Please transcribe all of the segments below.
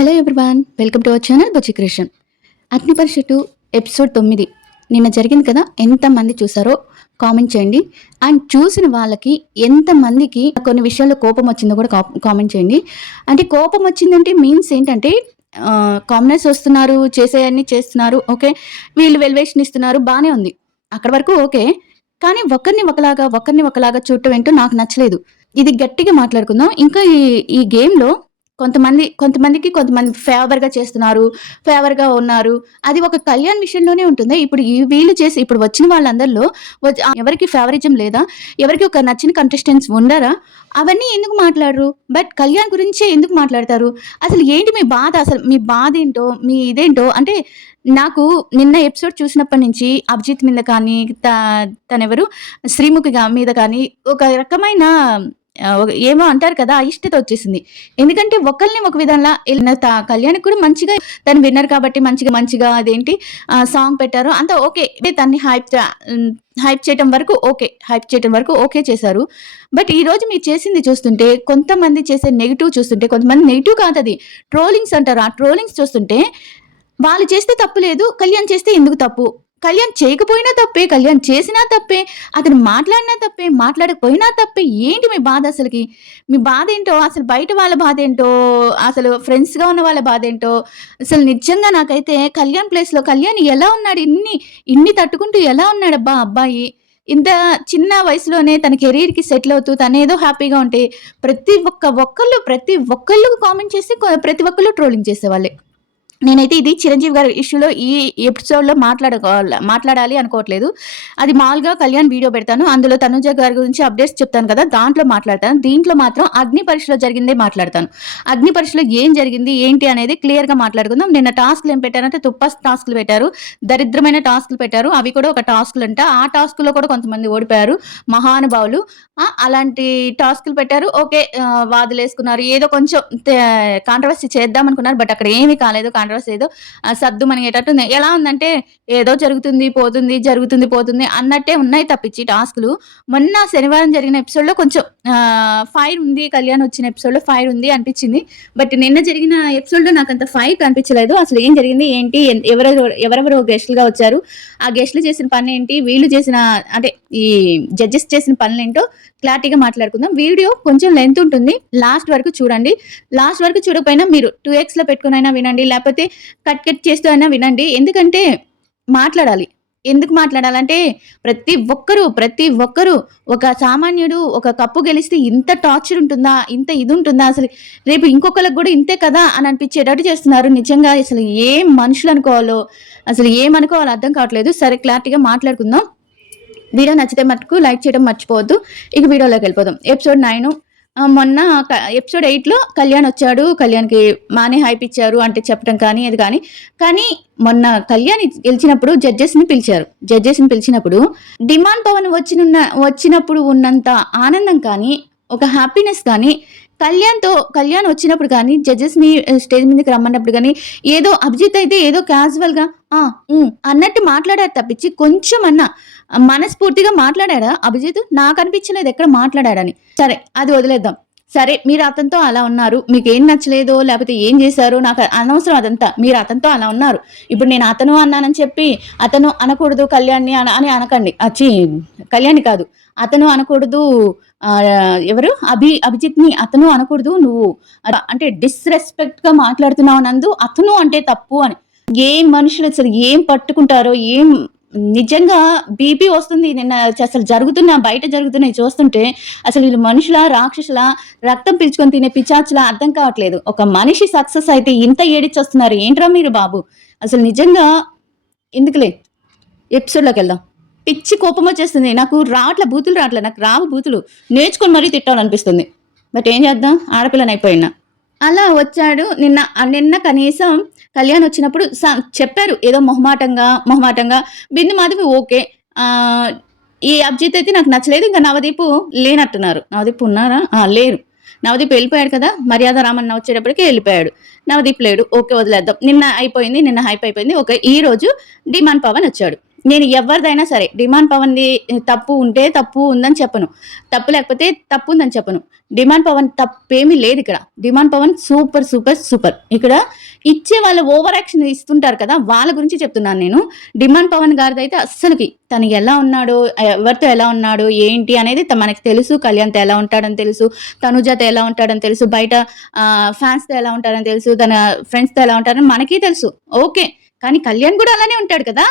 Hello everyone, welcome to our channel Bujji creation. అగ్ని పరిషత్తు episode 9 నిన్న జరిగింది కదా. ఎంతమంది చూసారో కామెంట్ చేయండి. అండ్ చూసిన వాళ్ళకి ఎంతమందికి కొన్ని విషయాల్లో కోపం వచ్చిందో కూడా కామెంట్ చేయండి. అంటే కోపం వచ్చిందంటే మీన్స్ ఏంటంటే కామనర్స్ వస్తున్నారు, చేసేయన్నీ చేస్తున్నారు, ఓకే, వీళ్ళు వెల్వేషన్ ఇస్తున్నారు, బాగానే ఉంది, అక్కడ వరకు ఓకే. కానీ ఒకరిని ఒకలాగా చూడటం ఏంటో నాకు నచ్చలేదు. ఇది గట్టిగా మాట్లాడుకుందాం. ఇంకా ఈ గేమ్లో కొంతమంది ఫేవర్గా చేస్తున్నారు, ఫేవర్గా ఉన్నారు. అది ఒక కళ్యాణ్ విషయంలోనే ఉంటుంది. ఇప్పుడు వీళ్ళు చేసి ఇప్పుడు వచ్చిన వాళ్ళందరిలో ఎవరికి ఫేవరిజం లేదా, ఎవరికి ఒక నచ్చిన కంటెస్టెంట్స్ ఉండరా, అవన్నీ ఎందుకు మాట్లాడరు? బట్ కళ్యాణ్ గురించే ఎందుకు మాట్లాడతారు? అసలు ఏంటి మీ బాధ? అసలు మీ బాధ ఏంటో, మీ ఇదేంటో అంటే నాకు నిన్న ఎపిసోడ్ చూసినప్పటి నుంచి అభిజిత్ మీద కానీ తనెవరు శ్రీముఖి మీద కానీ ఒక రకమైన ఏమో అంటారు కదా, అయిష్టత వచ్చేసింది. ఎందుకంటే ఒకరిని ఒక విధంగా కళ్యాణ్కి కూడా మంచిగా తను విన్నర్ కాబట్టి మంచిగా అదేంటి సాంగ్ పెట్టారు, అంతా ఓకే. తన్ని హైప్ చేయడం వరకు ఓకే చేశారు. బట్ ఈ రోజు మీరు చేసింది చూస్తుంటే, కొంతమంది చేసే నెగిటివ్ చూస్తుంటే, కొంతమంది నెగిటివ్ కాదు, అది ట్రోలింగ్స్ అంటారు. ఆ ట్రోలింగ్స్ చూస్తుంటే వాళ్ళు చేస్తే తప్పు లేదు, కళ్యాణ్ చేస్తే ఎందుకు తప్పు? కళ్యాణ్ చేయకపోయినా తప్పే, కళ్యాణ్ చేసినా తప్పే, అతను మాట్లాడినా తప్పే, మాట్లాడకపోయినా తప్పే. ఏంటి మీ బాధ? అసలుకి మీ బాధ ఏంటో, అసలు బయట వాళ్ళ బాధ ఏంటో, అసలు ఫ్రెండ్స్గా ఉన్న వాళ్ళ బాధ ఏంటో. అసలు నిజంగా నాకైతే కళ్యాణ్ ప్లేస్లో కళ్యాణ్ ఎలా ఉన్నాడు, ఇన్ని తట్టుకుంటూ ఎలా ఉన్నాడబ్బా అబ్బాయి. ఇంత చిన్న వయసులోనే తన కెరీర్కి సెటిల్ అవుతూ తనేదో హ్యాపీగా ఉంటే ప్రతి ఒక్కళ్ళు కామెంట్ చేసి ప్రతి ఒక్కళ్ళు ట్రోలింగ్ చేసేవాళ్ళే. నేనైతే ఇది చిరంజీవి గారి ఇష్యూలో ఈ ఎపిసోడ్లో మాట్లాడాలి అనుకోవట్లేదు. అది మామూలుగా కళ్యాణ్ వీడియో పెడతాను, అందులో తనుజ గారి గురించి అప్డేట్స్ చెప్తాను కదా, దాంట్లో మాట్లాడతాను. దీంట్లో మాత్రం అగ్ని పరీక్షలో జరిగిందే మాట్లాడతాను. అగ్ని పరీక్షలో ఏం జరిగింది ఏంటి అనేది క్లియర్గా మాట్లాడుకుందాం. నిన్న టాస్క్లు ఏం పెట్టారంటే తుప్ప టాస్క్లు పెట్టారు, దరిద్రమైన టాస్క్లు పెట్టారు. అవి కూడా ఒక టాస్క్లు అంట. ఆ టాస్క్లో కూడా కొంతమంది ఓడిపోయారు మహానుభావులు. అలాంటి టాస్క్లు పెట్టారు, ఓకే. వాదులు వేసుకున్నారు, ఏదో కొంచెం కాంట్రవర్సీ చేద్దాం అనుకున్నారు. బట్ అక్కడ ఏమీ కాలేదు. కాంట్రవర్సీ ఏదో సద్దు మనగేటట్టు ఎలా ఉందంటే ఏదో జరుగుతుంది పోతుంది అన్నట్టే ఉన్నాయి తప్పించి టాస్క్లు. మొన్న శనివారం జరిగిన ఎపిసోడ్లో కొంచెం ఫైర్ ఉంది, కళ్యాణ్ వచ్చిన ఎపిసోడ్లో ఫైర్ ఉంది అనిపించింది. బట్ నిన్న జరిగిన ఎపిసోడ్లో నాకు అంత ఫైర్ కనిపించలేదు. అసలు ఏం జరిగింది ఏంటి, ఎవరెవరు గెస్టులుగా వచ్చారు, ఆ గెస్టులు చేసిన పని ఏంటి, వీళ్ళు చేసిన అంటే ఈ జడ్జెస్ చేసిన పనులు ఏంటో క్లారిటీగా మాట్లాడుకుందాం. వీడియో కొంచెం లెంత్ ఉంటుంది, లాస్ట్ వరకు చూడండి. లాస్ట్ వరకు చూడకపోయినా మీరు 2x లో పెట్టుకుని అయినా వినండి, లేకపోతే కట్ చేస్తూ అయినా వినండి. ఎందుకంటే మాట్లాడాలి. ఎందుకు మాట్లాడాలంటే ప్రతి ఒక్కరు ఒక సామాన్యుడు ఒక కప్పు గెలిస్తే ఇంత టార్చర్ ఉంటుందా, ఇంత ఇది ఉంటుందా, అసలు రేపు ఇంకొకరికి కూడా ఇంతే కదా అని అనిపించేటట్టు చేస్తున్నారు. నిజంగా అసలు ఏం మనుషులు అనుకోవాలో, అసలు ఏమనుకోవాలో అర్థం కావట్లేదు. సరే, క్లారిటీగా మాట్లాడుకుందాం. వీడియో నచ్చితే మటుకు లైక్ చేయడం మర్చిపోవద్దు. ఇక వీడియోలోకి వెళ్ళిపోదాం. ఎపిసోడ్ 9 మొన్న ఎపిసోడ్ 8లో కళ్యాణ్ వచ్చాడు, కళ్యాణ్కి మానే హైప్ ఇచ్చారు అంటే చెప్పడం కానీ అది కానీ మొన్న కళ్యాణ్ గెలిచినప్పుడు జడ్జెస్ని పిలిచినప్పుడు డిమాండ్ పవన్ వచ్చినప్పుడు ఉన్నంత ఆనందం కానీ ఒక హ్యాపీనెస్ కానీ కళ్యాణ్ వచ్చినప్పుడు కానీ జడ్జెస్ని స్టేజ్ మీదకి రమ్మన్నప్పుడు కానీ ఏదో అభిజిత్ అయితే ఏదో క్యాజువల్గా అన్నట్టు మాట్లాడారు తప్పించి కొంచెం అన్నా మనస్ఫూర్తిగా మాట్లాడా అభిజిత్? నాకు అనిపించలేదు ఎక్కడ మాట్లాడాడని. సరే, అది వదిలేద్దాం. సరే, మీరు అతనితో అలా ఉన్నారు, మీకు ఏం నచ్చలేదో లేకపోతే ఏం చేశారో నాకు అనవసరం అదంతా. మీరు అతనితో అలా ఉన్నారు. ఇప్పుడు నేను అతను అన్నానని చెప్పి అతను అనకూడదు కళ్యాణ్ని అని అనకండి. కళ్యాణ్ని కాదు, అతను అనకూడదు, ఎవరు అభిజిత్ని అతను అనకూడదు. నువ్వు అంటే డిస్రెస్పెక్ట్గా మాట్లాడుతున్నావు నందు, అతను అంటే తప్పు అని. ఏం మనుషులు అసలు ఏం పట్టుకుంటారో, ఏం నిజంగా బీపీ వస్తుంది. నిన్న అసలు బయట జరుగుతున్నాయి చూస్తుంటే అసలు వీళ్ళు మనుషుల, రాక్షసుల, రక్తం పీల్చుకొని తినే పిచాచులా అర్థం కావట్లేదు. ఒక మనిషి సక్సెస్ అయితే ఇంత ఏడిచొస్తున్నారు ఏంట్రా మీరు బాబు? అసలు నిజంగా ఎందుకులే, ఎపిసోడ్లోకి వెళ్దాం. పిచ్చి కోపం వచ్చేస్తుంది నాకు. బూతులు రావట్లే, నాకు రావు బూతులు, నేర్చుకొని మరీ తిట్టాలనిపిస్తుంది. బట్ ఏం చేద్దాం, ఆడపిల్లనైపోయినా. అలా వచ్చాడు నిన్న కనీసం కళ్యాణ్ వచ్చినప్పుడు చెప్పారు ఏదో మొహమాటంగా బిందు మాధవి ఓకే. ఈ అభిజిత్ అయితే నాకు నచ్చలేదు. ఇంకా నవదీప్ లేనట్టున్నారు. నవదీప్ ఉన్నారా? లేరు. నవదీప్ వెళ్ళిపోయాడు కదా, మర్యాద రామన్న వచ్చేటప్పటికి వెళ్ళిపోయాడు. నవదీప్ లేడు, ఓకే వదిలేద్దాం. నిన్న హైప్ అయిపోయింది. ఓకే, ఈ రోజు డిమాండ్ పవన్ వచ్చాడు. నేను ఎవరిదైనా సరే డిమాండ్ పవన్‌ది తప్పు ఉంటే తప్పు ఉందని చెప్పను. తప్పు లేకపోతే తప్పు ఉందని చెప్పను. డిమాండ్ పవన్ తప్పేమీ లేదిక్కడ. Demand Pawan super, super, super. ఇక్కడ ఇచ్చే వాళ్ళు ఓవర్ యాక్షన్ ఇస్తుంటారు కదా! వాళ్ళ గురించి చెప్తున్నాను నేను. డిమాండ్ పవన్ గారిదైతే అస్సలకి తను ఎలా ఉన్నాడో, ఎవరితో ఎలా ఉన్నాడో, ఏంటి అనేది మనకి తెలుసు. కళ్యాణ్‌తో ఎలా ఉంటాడని తెలుసు. తనుజతో ఎలా ఉంటాడని తెలుసు. బయట ఫ్యాన్స్‌తో ఎలా ఉంటాడని తెలుసు. తన ఫ్రెండ్స్‌తో ఎలా ఉంటాడని మనకి తెలుసు. ఓకే. కానీ కళ్యాణ్ కూడా అలానే ఉంటాడు కదా!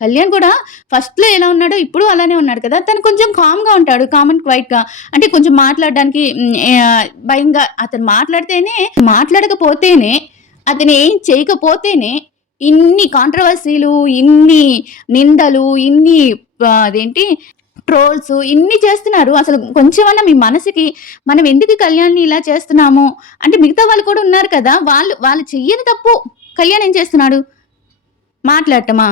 కళ్యాణ్ కూడా ఫస్ట్‌లో ఎలా ఉన్నాడో ఇప్పుడు అలానే ఉన్నాడు కదా! తను కొంచెం కామ్‌గా ఉంటాడు. కామ్ అండ్ క్వైట్‌గా. అంటే కొంచెం మాట్లాడడానికి భయంగా అతను మాట్లాడకపోతేనే అతను ఏం చేయకపోతేనే ఇన్ని కాంట్రోవర్సీలు, ఇన్ని నిందలు, ఇన్ని అదేంటి ట్రోల్స్ ఇన్ని చేస్తున్నారు. అసలు కొంచెమన్నా మీ మనసుకి మనం ఎందుకు కళ్యాణ్‌ని ఇలా చేస్తున్నాము అంటే మిగతా వాళ్ళు కూడా ఉన్నారు కదా! వాళ్ళు చెయ్యని తప్పు కళ్యాణ్ ఏం చేస్తున్నాడు? మాట్లాడటమా?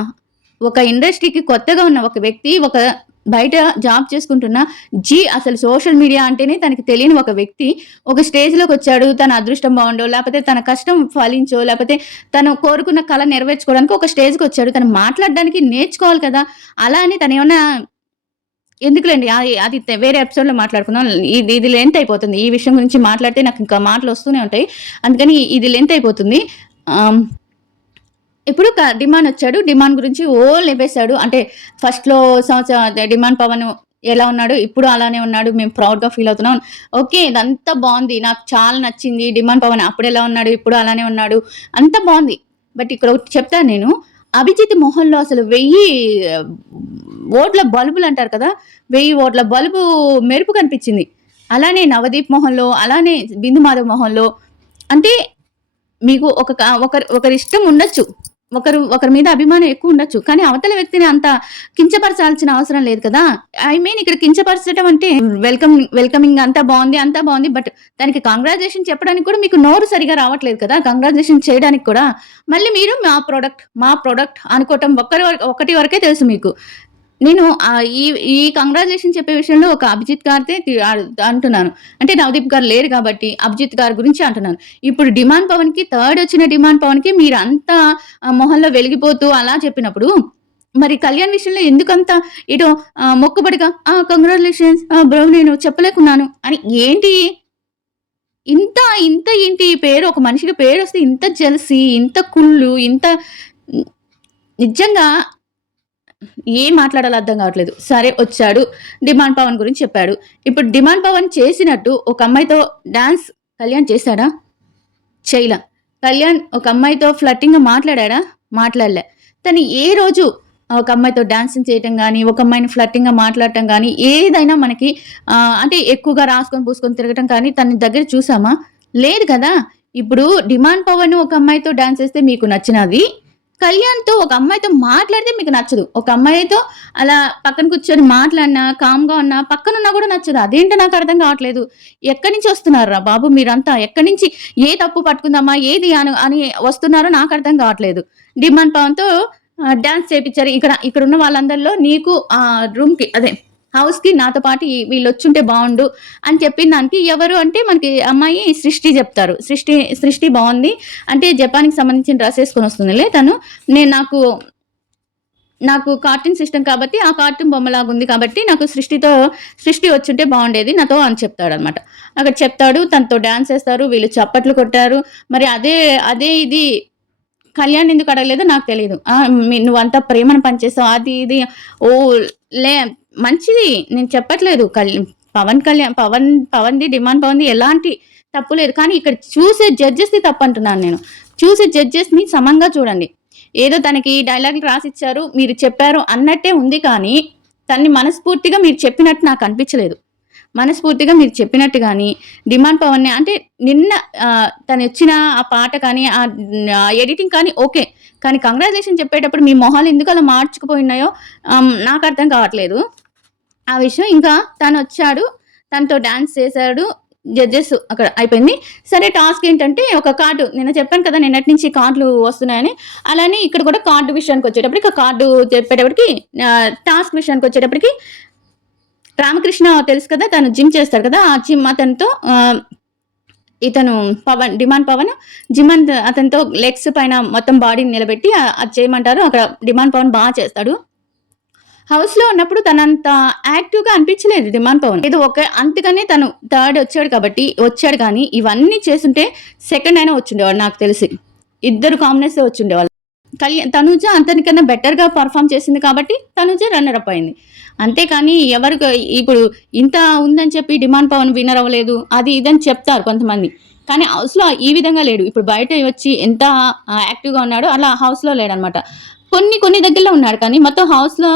ఒక ఇండస్ట్రీకి కొత్తగా ఉన్న ఒక వ్యక్తి, ఒక బయట జాబ్ చేసుకుంటున్న అసలు సోషల్ మీడియా అంటేనే తనకి తెలియని ఒక వ్యక్తి ఒక స్టేజ్‌లోకొచ్చాడు. తన అదృష్టం బావుండో, లేపోతే తన కష్టం ఫలించో, లేపోతే తను కోరుకున్న కల నెరవేర్చుకోవడానికి ఒక స్టేజ్‌కొచ్చాడు. తను మాట్లాడడానికి నేర్చుకోవాలి కదా! అలా అని తనేమన్నా ఎందుకులెండి. అది వేరే ఎపిసోడ్‌లో మాట్లాడుకుందాం. ఇది లెంత్ అయిపోతుంది. ఈ విషయం గురించి మాట్లాడితే నాకింకా మాటలొస్తూనే ఉంటాయి. అందుకని ఇది లెంత్ అయిపోతుంది. ఆహ్ ఇప్పుడు డిమాండ్ వచ్చాడు. డిమాండ్ గురించి లేపేశాడు. అంటే ఫస్ట్‌లో డిమాండ్ పవన్ ఎలా ఉన్నాడు, ఇప్పుడు అలానే ఉన్నాడు. మేము ప్రౌడ్‌గా ఫీల్ అవుతున్నాం. ఓకే. ఇదంతా బావుంది. నాకు చాలా నచ్చింది. డిమాండ్ పవన్ అప్పుడెలా ఉన్నాడు, ఇప్పుడు అలానే ఉన్నాడు. అంతా బావుంది. బట్ ఇక్కడ ఒకటి చెప్తాను నేను. అభిజిత్ మొహంలో అసలు 1000 ఓట్ల బల్బులంటారు కదా! 1000 ఓట్ల బల్బు మెరుపు కనిపించింది. అలానే నవదీప్ మొహంలో, అలానే బిందు మాధవ్ మొహంలో అంటే మీకు ఒకరిష్టం ఉండొచ్చు. ఒకరి మీద అభిమానం ఎక్కువుండొచ్చు. కానీ అవతల వ్యక్తిని అంత కించపరచాల్సిన అవసరం లేదు కదా! ఐ మీన్ ఇక్కడ కించపరచటం అంటే వెల్కమింగ్ అంతా బావుంది. బట్ దానికి కంగ్రాచ్యులేషన్ చెప్పడానికి కూడా మీకు నోరు సరిగ్గా రావట్లేదు కదా! కంగ్రాచ్యులేషన్ చేయడానికి కూడా. మళ్ళీ మీరు మా ప్రొడక్ట్ అనుకోవటం ఒకటి వరకే తెలుసు మీకు. నేను ఈ కంగ్రాచ్యులేషన్ చెప్పే విషయంలో ఒక అభిజిత్ గారిదే అంటున్నాను. అంటే నవదీప్ గారు లేరు కాబట్టి అభిజిత్ గారి గురించి అంటున్నాను. ఇప్పుడు డిమాండ్ పవన్‌కి థర్డ్ వచ్చిన డిమాండ్ పవన్‌కి మీరంతా మొహంలో వెలిగిపోతూ అలా చెప్పినప్పుడు, మరి కళ్యాణ్ విషయంలో ఎందుకంత ఏదో మొక్కుబడిగా కంగ్రాచ్యులేషన్స్ బ్రో నేను చెప్పలేకున్నాను అని ఏంటి? ఇంత ఏంటి పేరు ఒక మనిషికి పేరొస్తే ఇంత జెలసీ, ఇంత కుళ్ళు, ఇంత నిజంగా ఏం మాట్లాడాలో అర్థం కావట్లేదు. సరే వచ్చాడు. డిమాండ్ పవన్ గురించి చెప్పాడు. ఇప్పుడు డిమాండ్ పవన్ చేసినట్టు ఒక అమ్మాయితో డాన్స్ కళ్యాణ్ చేశాడా? చేయలా. కళ్యాణ్ ఒక అమ్మాయితో ఫ్లర్టింగ్‌గా మాట్లాడాడా? మాట్లాడలే. తను ఏ రోజు ఒక అమ్మాయితో డాన్సింగ్ చేయటం గాని, ఒక అమ్మాయిని ఫ్లర్టింగ్‌గా మాట్లాడటం గాని, ఏదైనా మనకి అంటే ఎక్కువగా రాసుకొని, పూసుకొని తిరగటం కానీ తన దగ్గర చూసామా? లేదు కదా! ఇప్పుడు డిమాండ్ పవన్ ఒక అమ్మాయితో డాన్స్ చేస్తే మీకు నచ్చినది. కళ్యాణ్‌తో ఒక అమ్మాయితో మాట్లాడితే మీకు నచ్చదు. ఒక అమ్మాయితో అలా పక్కన కూర్చొని మాట్లాడినా, కామ్‌గా ఉన్నా, పక్కనున్నా కూడా నచ్చదు. అదేంటో నాకు అర్థం కావట్లేదు. ఎక్కడి నుంచి వస్తున్నారురా బాబు మీరంతా? ఎక్కడి నుంచి ఏ తప్పు పట్టుకుందామా? ఏది అని వస్తున్నారో నాకు అర్థం కావట్లేదు. డిమాండ్ పవన్‌తో డాన్స్ చేపిచ్చారు. ఇక్కడున్న వాళ్ళందరిలో నీకు రూమ్‌కి అదే హౌస్‌కి నాతో పాటు వీళ్ళొచ్చుంటే బావుండు అని చెప్పిన దానికి ఎవరు అంటే మనకి అమ్మాయి సృష్టి చెప్తారు. సృష్టి బావుంది. అంటే జపాన్‌కి సంబంధించిన డ్రెస్ ఏసుకొని వస్తుందిలే తను. నాకు కార్టూన్స్ ఇష్టం కాబట్టి, ఆ కార్టూన్ బొమ్మలాగుంది కాబట్టి నాకు సృష్టి వచ్చుంటే బావుండేది నాతో అని చెప్తాడనమాట. అక్కడ చెప్తాడు. తనతో డాన్స్ ఏస్తారు. వీళ్ళు చప్పట్లు కొట్టారు. మరి అదే ఇది కళ్యాణ్ ఎందుకు అడగలేదో నాకు తెలీదు. నువ్వంతా ప్రేమను పంచేసావు అది ఇది ఓహ్! లే మంచిది. నేను చెప్పట్లేదు. పవన్‌ది డిమాండ్ పవన్‌ది ఎలాంటి తప్పు లేదు. కానీ ఇక్కడ చూసే జడ్జెస్‌ది తప్పంటున్నాను నేను. చూసే జడ్జెస్‌ని సమంగా చూడండి. ఏదో తనకి డైలాగులు రాసిచ్చారు, మీరు చెప్పారు అన్నట్టే ఉంది కానీ, తన్ని మనస్ఫూర్తిగా మీరు చెప్పినట్టు నాకు అనిపించలేదు. మనస్ఫూర్తిగా మీరు చెప్పినట్టు గాని, డిమాండ్ పవన్‌ని అంటే నిన్న తనొచ్చిన ఆ పాట కానీ, ఎడిటింగ్ కానీ ఓకే. కానీ కంగ్రాచ్యులేషన్ చెప్పేటప్పుడు మీ మొహాలు ఎందుకు అలా మార్చుకుపోయున్నాయో నాకు అర్థం కావట్లేదు. ఆ విషయం ఇంకా తనొచ్చాడు. తనతో డాన్స్ చేశాడు. జడ్జెస్ అక్కడ అయిపోయింది. సరే టాస్క్ ఏంటంటే ఒక కార్డు నిన్న చెప్పాను కదా! నిన్నటి నుంచి కార్డులు వస్తున్నాయని. అలానే ఇక్కడ కూడా కార్డు విషయానికొచ్చేటప్పటికి కార్డు చెప్పేటప్పటికి టాస్క్ విషయానికొచ్చేటప్పటికి రామకృష్ణ తెలుసు కదా! తను జిమ్ చేస్తాడు కదా! ఆ జిమ్ అతనితో ఇతను డిమాండ్ పవన్ అతనితో లెగ్స్ పైన మొత్తం బాడీని నిలబెట్టి అది చేయమంటారు. అక్కడ డిమాండ్ పవన్ చేస్తాడు. హౌస్‌లో ఉన్నప్పుడు తనంత యాక్టివ్‌గా అనిపించలేదు డిమాండ్ పవన్. ఏదో అందుకనే తను థర్డ్ వచ్చాడు కానీ ఇవన్నీ చేసుంటే సెకండ్ అయినా వచ్చుండేవాడు నాకు తెలిసి. ఇద్దరు కామనర్సే వచ్చుండేవాళ్ళు. తనూజ అతనికన్నా బెటర్‌గా పెర్ఫార్మ్ చేసింది కాబట్టి తనూజ రన్నర్ అప్ అయింది. అంతేకాని ఇప్పుడు ఇంత ఉందని చెప్పి డిమాండ్ పవన్ విన్నర్ అవ్వలేదు. అది ఇదని చెప్తారు కొంతమంది. కానీ హౌస్‌లో ఈ విధంగా లేడు. ఇప్పుడు బయట వచ్చి ఎంత యాక్టివ్‌గా ఉన్నాడో అలా హౌస్‌లో లేడనమాట. కొన్ని దగ్గరలో ఉన్నాడు కానీ మొత్తం హౌస్‌లో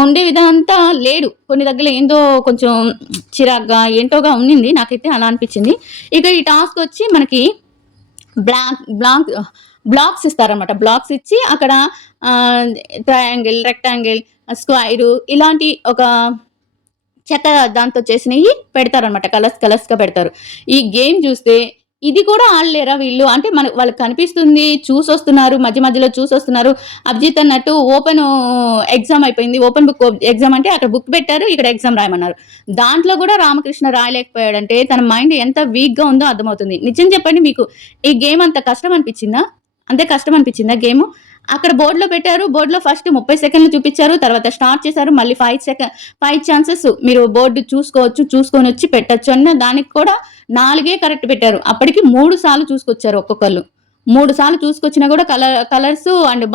ఉండే విధంతా లేడు. కొన్ని దగ్గరలో ఏందో కొంచెం చిరాగ్గా ఏంటోగా ఉండింది. నాకైతే అలా అనిపించింది. ఇక ఈ టాస్క్ వచ్చి మనకి బ్లాక్స్ ఇస్తారనమాట. బ్లాక్స్ ఇచ్చి అక్కడ ట్రయాంగిల్, రెక్టాంగిల్, స్క్వైరు ఇలాంటి ఒక చెత్త దాంతో చేసినవి పెడతారనమాట. కలర్స్‌గా పెడతారు. ఈ గేమ్ చూస్తే ఇది కూడా ఆడలేరా వీళ్ళు? అంటే వాళ్ళకి కనిపిస్తుంది, చూసొస్తున్నారు, మధ్యలో చూసొస్తున్నారు. అభిజిత్ అన్నట్టు ఓపెన్ ఎగ్జామ్ అయిపోయింది. ఓపెన్ బుక్ ఎగ్జామ్ అంటే అక్కడ బుక్ పెట్టారు, ఇక్కడ ఎగ్జామ్ రాయమన్నారు. దాంట్లో కూడా రామకృష్ణ రాయలేకపోయాడంటే తన మైండ్ ఎంత వీక్‌గా ఉందో అర్థమవుతుంది. నిజం చెప్పండి, మీకు ఈ గేమ్ అంత కష్టం అనిపించిందా? అంతే కష్టం అనిపించిందా గేము? అక్కడ బోర్డులో పెట్టారు. బోర్డులో ఫస్ట్ 30 సెకండ్లు చూపించారు. తర్వాత స్టార్ట్ చేశారు. మళ్ళీ 5 ఛాన్సెస్ మీరు బోర్డు చూసుకొని వచ్చి పెట్టొచ్చు అన్న దానికి కూడా 4 కరెక్ట్ పెట్టారు. అప్పటికి 3 సార్లు చూసుకొచ్చారు ఒక్కొక్కళ్ళు. 3 సార్లు చూసుకొచ్చినా కూడా colours and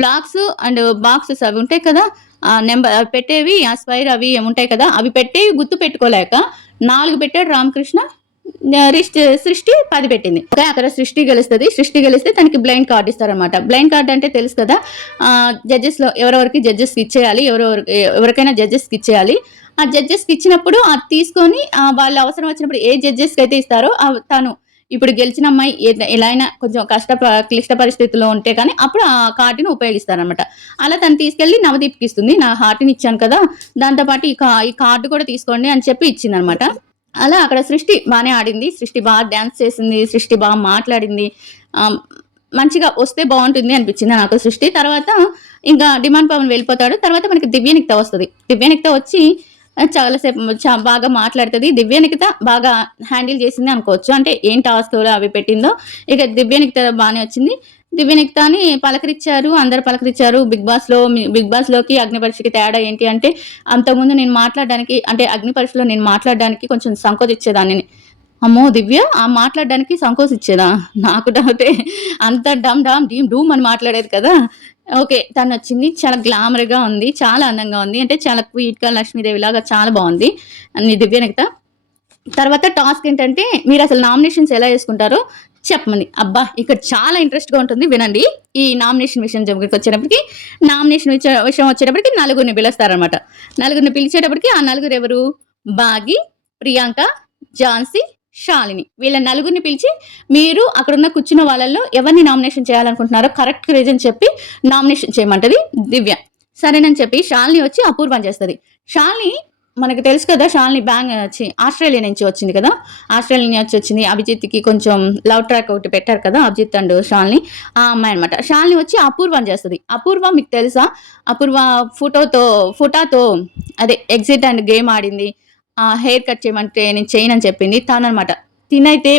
blocks and boxes అవి ఉంటాయి కదా, నెంబర్ పెట్టేవి, ఆ స్క్వైర్ అవి ఉంటాయి కదా, అవి పెట్టేవి గుర్తు పెట్టుకోలేక 4 పెట్టాడు రామకృష్ణ. సృష్టి 10 పెట్టింది. అక్కడ సృష్టి గెలిస్తే తనకి బ్లైండ్ కార్డ్ ఇస్తారనమాట. బ్లైండ్ కార్డ్ అంటే తెలుసు కదా, జడ్జెస్లో ఎవరెవరికి జడ్జెస్కి ఇచ్చేయాలి, ఎవరికైనా జడ్జెస్కి ఇచ్చేయాలి. ఆ జడ్జెస్కి ఇచ్చినప్పుడు అది తీసుకొని వాళ్ళు అవసరం వచ్చినప్పుడు ఏ జడ్జెస్కి అయితే ఇస్తారో తను ఇప్పుడు గెలిచిన అమ్మాయి ఎలా అయినా కొంచెం క్లిష్ట పరిస్థితుల్లో ఉంటే కానీ అప్పుడు ఆ కార్డుని ఉపయోగిస్తారనమాట. అలా తను తీసుకెళ్లి నవదీప్కి ఇస్తుంది. నా హార్ట్ని ఇచ్చాను కదా, దాంతోపాటు ఈ కార్డు కూడా తీసుకోండి అని చెప్పి ఇచ్చిందనమాట. అలా అక్కడ సృష్టి బాగానే ఆడింది. సృష్టి బాగా డ్యాన్స్ చేసింది. సృష్టి బాగా మాట్లాడింది. మంచిగా వస్తే బాగుంటుంది అనిపించింది నాకు సృష్టి. తర్వాత ఇంకా డిమాండ్ పవన్ వెళ్ళిపోతాడు. తర్వాత మనకి దివ్యనిక్త వస్తుంది. దివ్యనిక్త వచ్చి చాలాసేపు బాగా మాట్లాడుతుంది. దివ్యనిక్త బాగా హ్యాండిల్ చేసింది అనుకోవచ్చు. అంటే ఏం టాస్క్లు అవి పెట్టిందో ఇక దివ్యనిక్త బాగానే వచ్చింది. దివ్యనిక్తని పలకరించారు, అందరు పలకరించారు. బిగ్ బాస్లోకి అగ్ని పరీక్షకి తేడా ఏంటి అంటే, అంతకుముందు నేను మాట్లాడడానికి అంటే అగ్ని పరీక్షలో నేను మాట్లాడడానికి కొంచెం సంకోచించేదాన్ని. అమ్మో దివ్య మాట్లాడడానికి సంకోచించేదా? నాకు డౌటే. అంత డీమ్ డూమ్ అని మాట్లాడేది కదా. ఓకే, తను వచ్చింది. చాలా గ్లామర్గా ఉంది, చాలా అందంగా ఉంది. అంటే చాలా క్వీట్గా లక్ష్మీదేవి లాగా చాలా బాగుంది దివ్యనిక్త. తర్వాత టాస్క్ ఏంటంటే, మీరు అసలు నామినేషన్స్ ఎలా వేసుకుంటారో చెప్పమంది. అబ్బా, ఇక్కడ చాలా ఇంట్రెస్ట్గా ఉంటుంది, వినండి. ఈ నామినేషన్ విషయం వచ్చేటప్పటికి విషయం వచ్చేటప్పటికి 4 పిలుస్తారనమాట. 4 పిలిచేటప్పటికి ఆ 4 ఎవరు? బాగి, ప్రియాంక, ఝాన్సీ, శాలిని. వీళ్ళ 4 పిలిచి మీరు అక్కడున్న కూర్చున్న వాళ్ళల్లో ఎవరిని నామినేషన్ చేయాలనుకుంటున్నారో కరెక్ట్ రీజన్ చెప్పి నామినేషన్ చేయమంటది దివ్య. సరేనని చెప్పి శాలిని వచ్చి అపూర్వం చేస్తుంది. శాలిని మనకు తెలుసు కదా, శాలిని ఆస్ట్రేలియా నుంచి వచ్చింది కదా. ఆస్ట్రేలియా నుంచి వచ్చింది. అభిజిత్కి కొంచెం లవ్ ట్రాక్ ఒకటి పెట్టారు కదా, అభిజిత్ అండ్ శాలిని. ఆ అమ్మాయి అనమాట. శాలిని వచ్చి అపూర్వం చేస్తుంది. అపూర్వ మీకు తెలుసా? అపూర్వ ఫోటోతో అదే ఎగ్జిట్ అండ్ గేమ్ ఆడింది. హెయిర్ కట్ చేయమంటే నేను చేయనని చెప్పింది తననమాట. తినైతే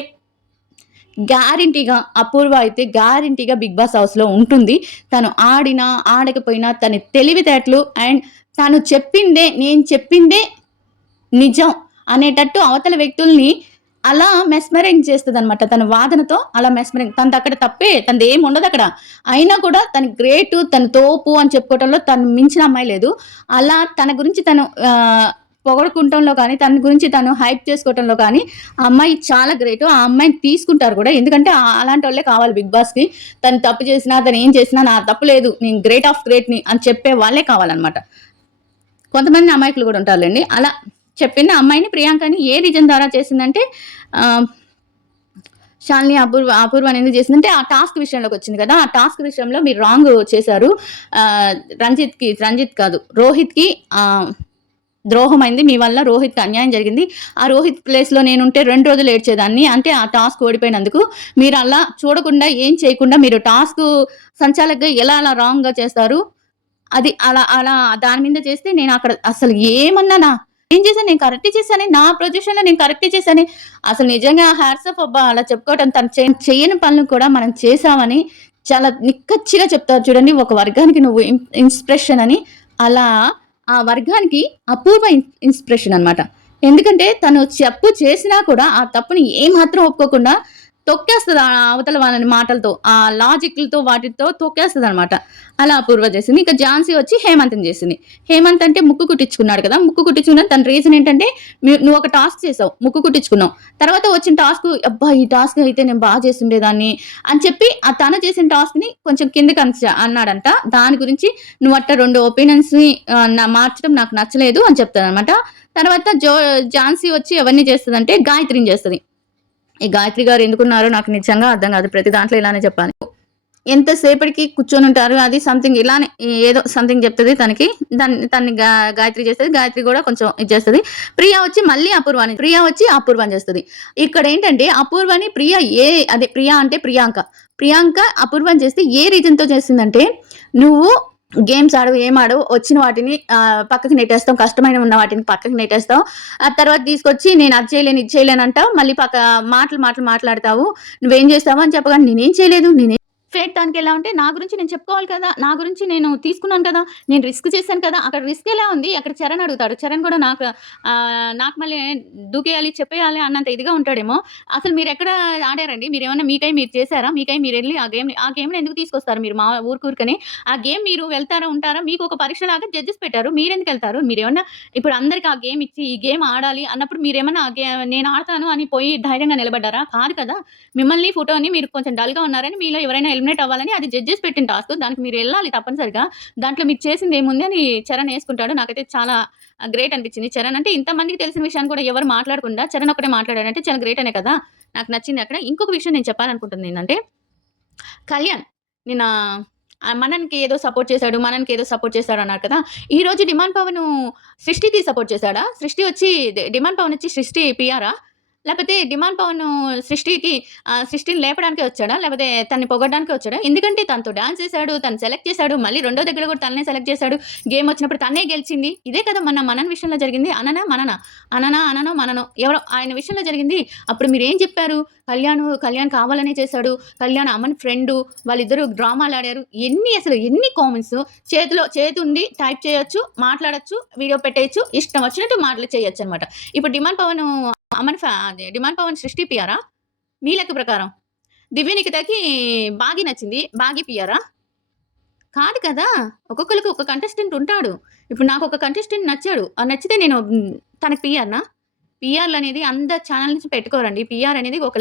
గ్యారంటీగా అపూర్వ అయితే గ్యారంటీగా బిగ్ బాస్ హౌస్లో ఉంటుంది. తను ఆడినా ఆడకపోయినా తన తెలివితేటలు అండ్ తను నేను చెప్పిందే నిజం అనేటట్టు అవతల వ్యక్తుల్ని అలా మెస్మరైజ్ చేస్తుంది అనమాట. తన వాదనతో అలా మెస్మరైజ్. తనది అక్కడ తప్పే, తనది ఏమి ఉండదు అక్కడ. అయినా కూడా తను గ్రేటు, తను తోపు అని చెప్పుకోవడంలో తను మించిన అమ్మాయి లేదు. అలా తన గురించి తను పొగడుకుంటంలో కానీ, తన గురించి తను హైప్ చేసుకోవటంలో కానీ ఆ అమ్మాయి చాలా గ్రేటు. ఆ అమ్మాయిని తీసుకుంటారు కూడా. ఎందుకంటే అలాంటి వాళ్ళే కావాలి బిగ్ బాస్కి. తను తప్పు చేసినా, తను ఏం చేసినా నా తప్పు లేదు, నేను గ్రేట్ ఆఫ్ గ్రేట్ని అని చెప్పే వాళ్ళే కావాలన్నమాట. కొంతమంది అమాయకులు కూడా ఉంటారులేండి. అలా చెప్పింది అమ్మాయిని. ప్రియాంకని ఏ రీజన్ ద్వారా చేసిందంటే, శాలిని అపూర్వ ఎందుకు చేసిందంటే ఆ టాస్క్ విషయంలోకి వచ్చింది కదా. ఆ టాస్క్ విషయంలో మీరు రాంగ్ చేశారు. రంజిత్ కాదు, రోహిత్కి ద్రోహం అయింది మీ వల్ల. రోహిత్ అన్యాయం జరిగింది. ఆ రోహిత్ ప్లేస్లో నేనుంటే 2 రోజులు ఏడ్చేదాన్ని. అంటే ఆ టాస్క్ ఓడిపోయినందుకు మీరు అలా చూడకుండా, ఏం చేయకుండా మీరు టాస్క్ సంచాలకుగా ఎలా అలా రాంగ్గా చేస్తారు? అది అలా దాని మీద చేస్తే నేను అక్కడ అసలు ఏమన్నానా? ఏం చేశాను? నేను కరెక్ట్ చేశాను. నా పొజిషన్లో నేను కరెక్ట్ చేశాను. అసలు నిజంగా హ్యాట్స్ ఆఫ్ అబ్బా. అలా చెప్పుకోవటం, తను చేయని పనులు కూడా మనం చేసామని చాలా నిక్కచ్చిగా చెప్తారు చూడండి. ఒక వర్గానికి నువ్వు ఇన్స్పిరేషన్ అని అలా ఆ వర్గానికి అపూర్వ ఇన్స్పిరేషన్ అనమాట. ఎందుకంటే తను తప్పు చేసినా కూడా ఆ తప్పుని ఏమాత్రం ఒప్పుకోకుండా తొక్కేస్తది అవతల వాళ్ళని మాటలతో. ఆ లాజిక్‌లతో వాటితో తొక్కేస్తదనమాట. అలా అపూర్వ చేసింది. ఇక ఝాన్సీ వచ్చి హేమంత్‌ని చేసింది. హేమంత్ అంటే ముక్కు కుట్టించుకున్నాడు కదా! ముక్కు కుట్టించుకున్న తన రీజన్ ఏంటంటే నువ్వొక టాస్క్ చేసావు. ముక్కు కుట్టించుకున్నావు. తర్వాత వచ్చిన టాస్క్ అబ్బా! ఈ టాస్క్ అయితే నేను చేసుండేదాన్ని అని చెప్పి తను చేసిన టాస్క్‌ని కొంచెం కిందకి అన్నాడంట. దాని గురించి నువ్వట్ట 2 ఒపీనియన్స్‌ని మార్చడం నాకు నచ్చలేదు అని చెప్తాడనమాట. తర్వాత ఝాన్సీ వచ్చి ఎవరిని చేస్తదంటే గాయత్రిని చేస్తది. ఈ గాయత్రి గారు ఎందుకున్నారో నాకు నిజంగా అర్థం కాదు. ప్రతి దాంట్లో ఇలానే చెప్పాలి. ఎంతసేపటికి కూర్చొనుంటారు. అది సంథింగ్ ఇలానే ఏదో సంథింగ్ చెప్తది తనకి. తన్ని గాయత్రి చేస్తది. గాయత్రి కూడా కొంచెం ఇది చేస్తది. ప్రియ వచ్చి మళ్ళీ అపూర్వని చేస్తది. ఇక్కడేంటంటే అపూర్వని ప్రియ అంటే ప్రియాంక. ప్రియాంక అపూర్వని చేస్తే ఏ రీజన్‌తో చేసిందంటే, నువ్వు గేమ్స్ ఆడవు, ఏం ఆడవు. వచ్చిన వాటిని పక్కకి నెట్టేస్తావు. కష్టమైన ఉన్న వాటిని పక్కకి నెట్టేస్తావు. ఆ తర్వాత తీసుకొచ్చి నేను అది చేయలేను, ఇది చేయలేను అంటావు. మళ్ళీ మాట్లాడతావు. నువ్వేం చేస్తావు అని చెప్పగానే నేనేం చేయలేదు. ఫేక్ దానికెలా ఉంటే నా గురించి నేను చెప్పుకోవాలి కదా! నా గురించి నేను తీసుకున్నాను కదా! నేను రిస్క్ చేశాను కదా! అక్కడ రిస్క్ ఎలా ఉంది? అక్కడ చరణ్ అడుగుతాడు. చరణ్ కూడా నాకు మళ్ళీ దూకేయాలి, చెప్పేయాలి అన్నంత ఇదిగా ఉంటాడేమో. అసలు మీరెక్కడ ఆడారండి? మీరేమన్నా మీకై మీరు చేసారా? మీకై మీరెళ్లి ఆ గేమ్‌ని ఎందుకు తీసుకొస్తారు మీరు మా ఊరుకూరుకనే? ఆ గేమ్ మీరు వెళ్తారా? ఉంటారా? మీకు ఒక పరీక్షలాగా జడ్జెస్ పెట్టారు. మీరెందుకెళ్తారు? మీరేమన్నా ఇప్పుడు అందరికి ఆ గేమ్ ఇచ్చి ఈ గేమ్ ఆడాలి అన్నప్పుడు మీరేమన్నా నేను ఆడతాను అని పోయి ధైర్యంగా నిలబడ్డారా? కాదు కదా! మిమ్మల్ని ఫోటోని మీరు కొంచెం డల్‌గా ఉన్నారని మీలో ఎవరైనా ఎలిమినేట్ అవ్వాలని అది జడ్జెస్ పెట్టిన టాస్క్. దానికి మీరెళ్ళాలి తప్పనిసరిగా. దాంట్లో మీరు చేసిందేముంది అని చరణ్ యేసుకుంటాడు. నాకైతే చాలా గ్రేట్ అనిపించింది. చరణ్ అంటే ఇంతమందికి తెలిసిన విషయాన్ని కూడా ఎవరు మాట్లాడకుండా చరణ్ ఒక్కటే మాట్లాడాడంటే చాలా గ్రేట్ అనే కదా! నాకు నచ్చింది అక్కడ. ఇంకొక విషయం నేను చెప్పాలనుకుంటుంది ఏందంటే, కళ్యాణ్ నిన్న మనన్‌కి ఏదో సపోర్ట్ చేశాడు అన్నారు కదా! ఈరోజు డిమాండ్ పవన్ సృష్టికి సపోర్ట్ చేశాడా? డిమాండ్ పవన్ వచ్చి సృష్టి పీఆరా? లేపోతే డిమాండ్ పవన్ సృష్టిని లేపడానికే వచ్చాడా? లేపోతే తనని పొగడ్డానికే వచ్చాడా? ఎందుకంటే తనతో డాన్స్ చేశాడు. తను సెలెక్ట్ చేశాడు. మళ్ళీ రెండో దగ్గర కూడా తననే సెలెక్ట్ చేశాడు. గేమ్ వచ్చినప్పుడు తనే గెలిచింది. ఇదే కదా మనన్ విషయంలో జరిగింది. అననో మననో ఎవరో ఆయన విషయంలో జరిగింది. అప్పుడు మీరేం చెప్పారు? కళ్యాణ్ కావాలనే చేశాడు. కళ్యాణ్ అమన్ ఫ్రెండు. వాళ్ళిద్దరూ డ్రామాలాడారు. ఎన్ని కామెంట్స్. చేతుండి టైప్ చేయొచ్చు, మాట్లాడొచ్చు, వీడియో పెట్టేయొచ్చు. ఇష్టం వచ్చినట్టు మాటలు చేయొచ్చనమాట. ఇప్పుడు డిమాండ్ పవన్ సృష్టి పిఆరా? మీ లెక్క ప్రకారం. దివ్య నిఖితకి బాగి నచ్చింది. బాగి పిఆరా? కాదు కదా! ఒక్కొక్కళ్ళకి ఒక కంటెస్టెంట్ ఉంటాడు. ఇప్పుడు నాకొక కంటెస్టెంట్ నచ్చాడు. నచ్చితే నేను తనకి పిఆర్‌నా? పీఆర్‌లనేది అందరు ఛానల్ నుంచి పెట్టుకోరండి. పీఆర్ అనేది ఒక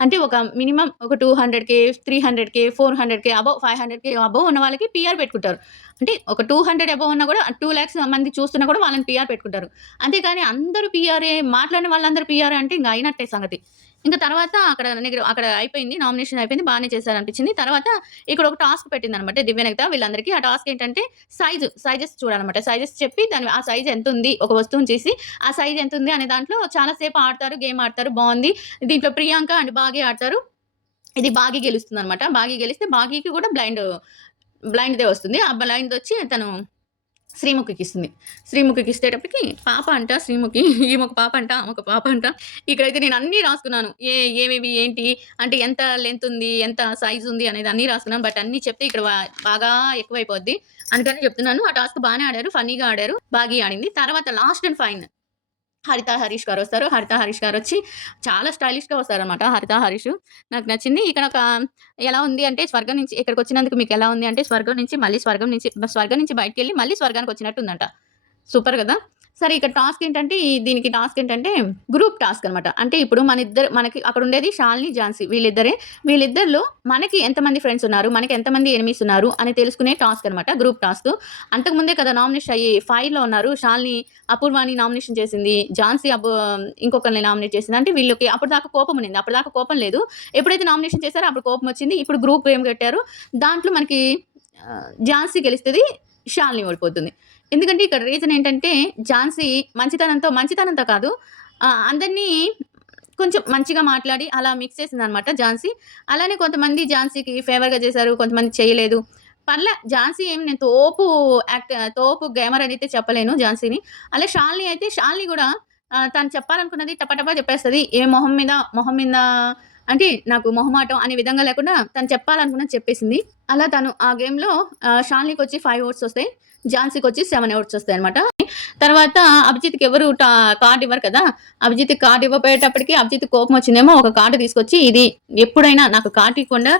అంటే ఒక మినిమమ్ ఒక 200,000, 300,000, 400,000 అబోవ్ 500,000 అబోవ్ ఉన్న వాళ్ళకి పీఆర్ పెట్టుకుంటారు. అంటే ఒక 200 అబోవ్ ఉన్నా కూడా 2,00,000 మంది చూస్తున్నా కూడా వాళ్ళని పీఆర్ పెట్టుకుంటారు. అంతేగాని అందరూ పీఆరే, మాట్లాడిన వాళ్ళందరూ పీఆరే అంటే ఇంక అయినట్టే సంగతి. ఇంక తర్వాత అక్కడ అయిపోయింది. నామినేషన్ అయిపోయింది. బానే చేశారనిపించింది. తర్వాత ఇక్కడ ఒక టాస్క్ పెట్టిందనమాట దివ్యనిఖిత వీళ్ళందరికీ. ఆ టాస్క్ ఏంటంటే సైజెస్ చూడాలన్నమాట. సైజెస్ చెప్పి ఆ సైజ్ ఎంతుంది, ఒక వస్తువుని చేసి ఆ సైజ్ ఎంతుంది అనే దాంట్లో చాలా సేపు ఆడతారు. గేమ్ ఆడతారు. బావుంది. దీంట్లో ప్రియాంక అండ్ బాగి ఆడతారు. ఇది బాగి గెలుస్తుందనమాట. బాగి గెలిస్తే బాగీకి కూడా బ్లైండ్‌దే వస్తుంది. ఆ బ్లైండ్‌దొచ్చి తను శ్రీముఖికిస్తుంది. శ్రీముఖికిచ్చేటప్పటికి పాప అంట శ్రీముఖి. ఈమొక పాప అంట, ఆమొక పాప అంట. ఇక్కడైతే నేను అన్నీ రాసుకున్నాను. ఏవేవి ఏంటి అంటే ఎంత లెంత్ ఉంది, ఎంత సైజ్ ఉంది అనేది అన్నీ రాసుకున్నాను. బట్ అన్నీ చెప్తే ఇక్కడ బాగా ఎక్కువైపోద్ది. అందుకని చెప్తున్నాను. ఆ టాస్క్ బానే ఆడారు. ఫన్నీగా ఆడారు. బాగీ ఆడింది. తర్వాత లాస్ట్ అండ్ ఫైనల్ హరిత హరీష్ గారొస్తారు. హరిత హరీష్ గారొచ్చి చాలా స్టైలిష్‌గా వస్తారనమాట. హరిత హరీష్ నాకు నచ్చింది. ఇక్కడ ఎలా ఉంది అంటే స్వర్గం నుంచి ఇక్కడికొచ్చినందుకు మీకెలా ఉంది అంటే స్వర్గం నుంచి బయటికెళ్ళి మళ్ళీ స్వర్గానికొచ్చినట్టుందంట. సూపర్ గదా! సరే ఇక్కడ దీనికి టాస్క్ ఏంటంటే గ్రూప్ టాస్క్ అనమాట. అంటే ఇప్పుడు మనకి అక్కడుండేది శాలిని, ఝాన్సీ వీళ్ళిద్దరే. వీళ్ళిద్దరిలో మనకి ఎంతమంది ఫ్రెండ్స్ ఉన్నారు, మనకి ఎంతమంది ఎనిమీస్ ఉన్నారు అని తెలుసుకునే టాస్క్ అనమాట గ్రూప్ టాస్క్. అంతకుముందే కదా నామినేషన్ అయ్యి 5లో ఉన్నారు. శాలిని అపూర్వాని నామినేషన్ చేసింది. ఝాన్సీ ఇంకొకరిని నామినేట్ చేసింది. అంటే వీళ్ళకి అప్పటిదాకా కోపం ఉన్నింది. అప్పటిదాకా కోపం లేదు. ఎప్పుడైతే నామినేషన్ చేశారో అప్పుడు కోపం వచ్చింది. ఇప్పుడు గ్రూప్ గేమ్ కట్టారు. దాంట్లో మనకి ఝాన్సీ గెలుస్తది. శాలిని ఓడిపోతుంది. ఎందుకంటే ఇక్కడ రీజన్ ఏంటంటే ఝాన్సీ మంచితనంతో కాదు అందరినీ కొంచెం మంచిగా మాట్లాడి అలా మిక్స్ చేసిందనమాట ఝాన్సీ. అలానే కొంతమంది ఝాన్సీకి ఫేవర్‌గా చేశారు. కొంతమంది చేయలేదు. ఝాన్సీ నేను తోపు గేమర్ అని అయితే చెప్పలేను ఝాన్సీని. అలా శాలిని కూడా తను చెప్పాలనుకున్నది టపటపా చెప్పేస్తది. మొహం మీద అంటే నాకు మొహమాటం అనే విధంగా లేకుండా తను చెప్పాలనుకున్నది చెప్పేసింది. అలా తను ఆ గేమ్‌లో శాలినికొచ్చి 5 ఓట్స్ వస్తాయి. ఝాన్సీకి వచ్చి 7 ఓట్స్ వస్తాయి అనమాట. తర్వాత అభిజిత్కి ఎవరు కార్డు ఇవ్వరు కదా, అభిజిత్ కార్డు ఇవ్వబోయేటప్పటికి అభిజిత్ కోపం వచ్చిందేమో, ఒక కార్డు తీసుకొచ్చి ఇది ఎప్పుడైనా నాకు కార్డు ఇవ్వకుండా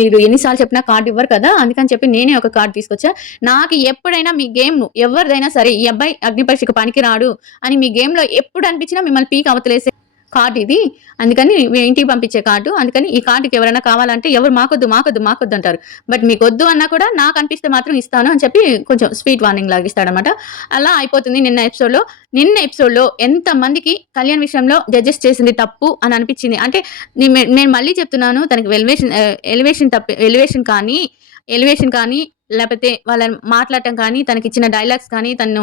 మీరు ఎన్నిసార్లు చెప్పినా కార్డు ఇవ్వరు కదా, అందుకని చెప్పి నేనే ఒక కార్డు తీసుకొచ్చా, నాకు ఎప్పుడైనా మీ గేమ్ను ఎవరిదైనా సరే ఈ అబ్బాయి అగ్ని పరీక్షకు పనికి రాడు అని మీ గేమ్లో ఎప్పుడు అనిపించినా మిమ్మల్ని పీక్ అవతలేసే కార్డు ఇది, అందుకని ఇంటికి పంపించే కార్డు, అందుకని ఈ కార్డుకి ఎవరైనా కావాలంటే ఎవరు మాకొద్దు అంటారు, బట్ మీకు వద్దు అన్నా కూడా నాకు అనిపిస్తే మాత్రం ఇస్తాను అని చెప్పి కొంచెం స్వీట్ వార్నింగ్ లాగా ఇస్తాడనమాట. అలా అయిపోతుంది నిన్న ఎపిసోడ్లో ఎంతమందికి కళ్యాణ్ విషయంలో జడ్జెస్ చేసింది తప్పు అని అనిపించింది అంటే, నేను మళ్ళీ చెప్తున్నాను, తనకి ఎలివేషన్ కానీ లేకపోతే వాళ్ళని మాట్లాడటం కానీ, తనకి ఇచ్చిన డైలాగ్స్ కానీ, తను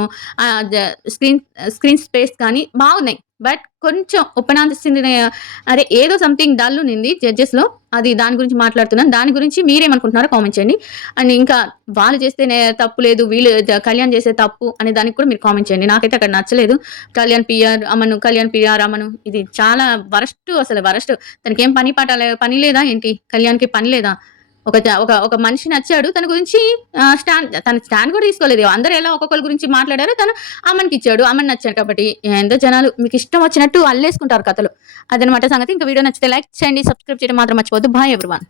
స్క్రీన్ స్పేస్ కానీ బాగున్నాయి, బట్ కొంచెం ఉపనాందిస్తుంది, అరే ఏదో సంథింగ్ డల్ ఉంది జడ్జెస్లో, అది దాని గురించి మాట్లాడుతున్నాను. దాని గురించి మీరేమనుకుంటున్నారో కామెంట్ చేయండి. అండ్ ఇంకా వాళ్ళు చేస్తే తప్పు లేదు, వీళ్ళు కళ్యాణ్ చేసే తప్పు అనే దానికి కూడా మీరు కామెంట్ చేయండి. నాకైతే అక్కడ నచ్చలేదు. కళ్యాణ్ పిఆర్ అమను ఇది చాలా వరస్ట్, అసలు వరస్ట్. తనకి ఏం పని లేదా ఏంటి? కళ్యాణ్కి పని లేదా? ఒక మనిషి నచ్చాడు, తన గురించి తన స్టాండ్ కూడా తీసుకోలేదు. అందరూ ఎలా ఒక్కొక్కరి గురించి మాట్లాడారో తను అమ్మనికి ఇచ్చాడు, అమ్మని నచ్చాడు కాబట్టి ఎంతో జనాలు మీకు ఇష్టం వచ్చినట్టు అల్లేసుకుంటారు కథలు. అదనమాట సంగతి. ఇంకా వీడియో నచ్చితే లైక్ చేయండి, సబ్స్క్రైబ్ చేయడం మాత్రం మర్చిపోవద్దు. Bye everyone.